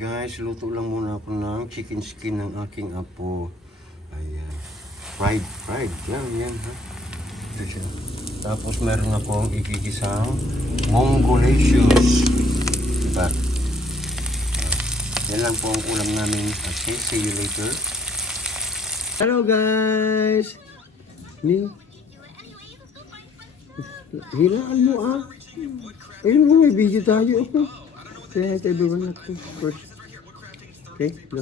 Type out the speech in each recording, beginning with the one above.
guys, luto lang muna ako ng chicken skin ng aking apo. Ayan. Fried. Yan ha. Ito siya. Tapos meron akong ikigisang mongolicious. Diba? Yan lang po ang ulam namin. Okay, see you later. Hello guys! Hilaan mo ah. Ayun mo, may video tayo. Say hi to everyone first. Okay, go.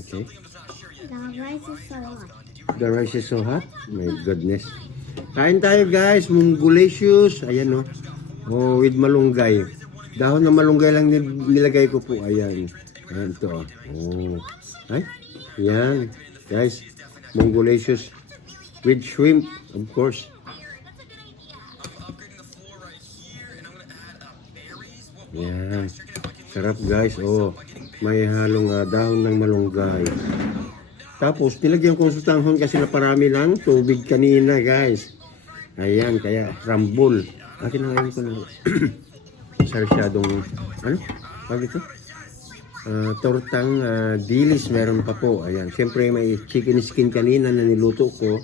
Okay. The rice is so hot. The rice is so hot. My goodness. Kain tayo guys. Mongolicious. Ayan o. Oh, with malunggay. Dahon ng malunggay lang nilagay ko po. Ayan. Ayan to. Oh. Ay. Ayan. Guys. Mongolicious. With shrimp. Of course. Yan. Sarap guys. Oh, may halong dahon ng malunggay. Tapos nilagyan ko sa tanghon kasi naparami lang tubig kanina guys. Ayan, kaya rambol. Akin na ngayon ko na sarsyadong ano? Pag ito? Tortang dilis meron pa po. Ayan. Siyempre may chicken skin kanina na niluto ko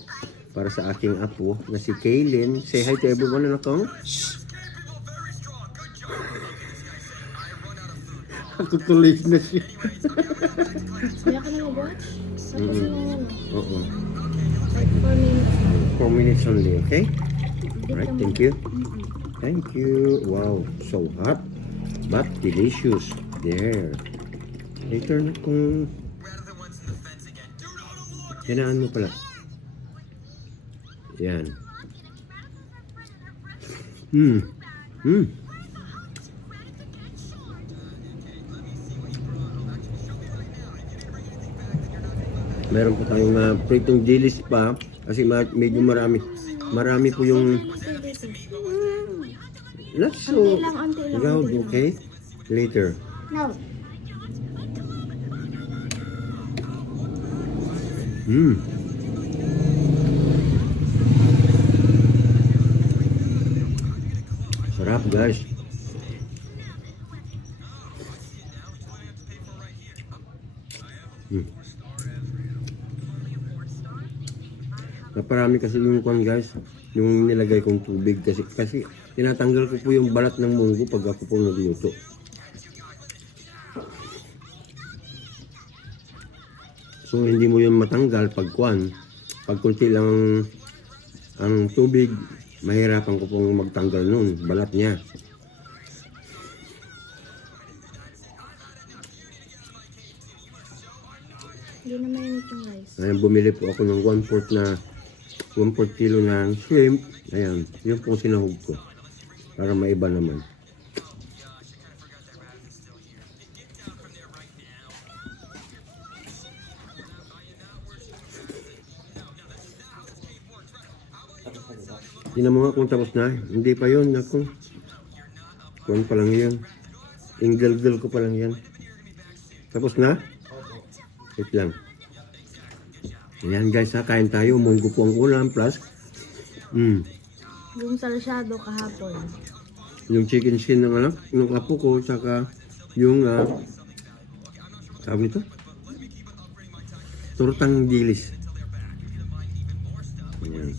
para sa aking apo na si Kaylin. Say hi to everyone na ako. Ako tuloy na siya. Kaya ka na mag-watch? Tapos na yan. Oo. Like 4 minutes. 4 minutes only, okay? Alright, thank you. Thank you. Wow, so hot. But delicious. There. Later na kung... Yanaan mo pala. Yan. Meron po tayong pritong dilis pa kasi medyo marami po yung not so loud, okay? Later. No. Sarap guys. Naparami kasi yung kwan guys, yung nilagay kong tubig kasi tinatanggal ko po yung balat ng munggo pag ako po nagluto. So hindi mo yun matanggal pag kwan, pag kunti lang ang tubig, mahirapan ko pong magtanggal nun, balat niya. Hindi na mainit yung rice. Ayan, bumili po ako ng 1/4 kilo ng shrimp. Ayan, yun pong sinahog ko. Para maiba naman. Tingnan mo nga kung tapos na. Hindi pa yun. Ako. Kuwan pa lang yan. Ingal-gal ko pa lang yan. Tapos na? Wait lang. Ayan guys ha, kain tayo. Munggo po ang ulam plus Yung sarsyado kahapon. yung chicken skin ng anak, ng apo ko, saka yung sabi ito? Tortang dilis. Ayan.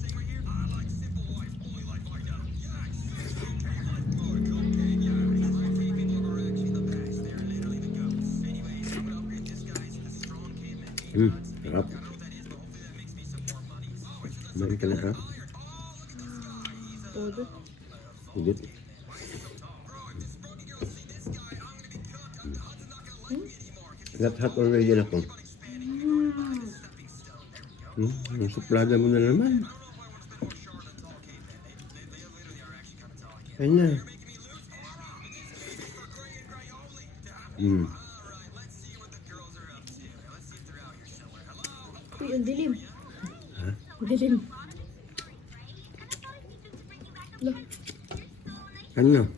Sarap. Kumain ka na ha? Udot. Udot. Not hot already na ako. Yung suplada mo na naman. Kaya na. Uy, ang dilim. Ha? Dilim. Ano?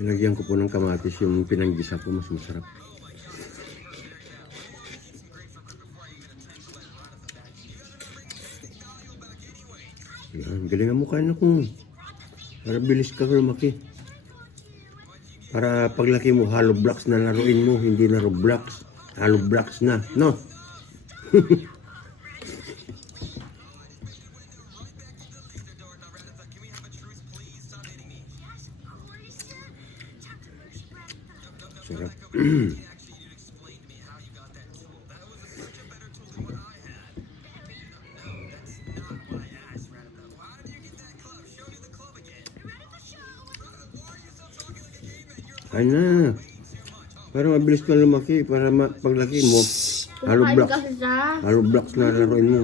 Nilagyan ko po ng kamatis yung pinanggisa ko, mas masarap. Yan, galing ang mukha na kung Para bilis ka lumaki. Para paglaki mo, hollow blocks na laruin mo, hindi na Roblox. Hollow blocks na, no? Sarap. Ay na. Para mabilis ka lumaki, para paglaki mo, hollow Kumakain blocks. kasi siya. Hollow blocks na laruin mo.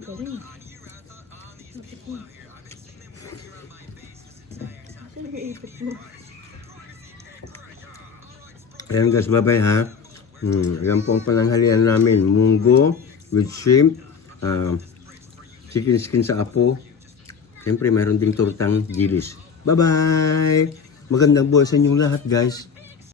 Galing. Kasi nag-iipit mo. Ayan guys, bye-bye ha. Ayan po ang pananghalian namin. Munggo with shrimp. Chicken skin sa apo. Siyempre, mayroon ding tortang dilis. Bye-bye! Magandang buhay sa inyong lahat guys.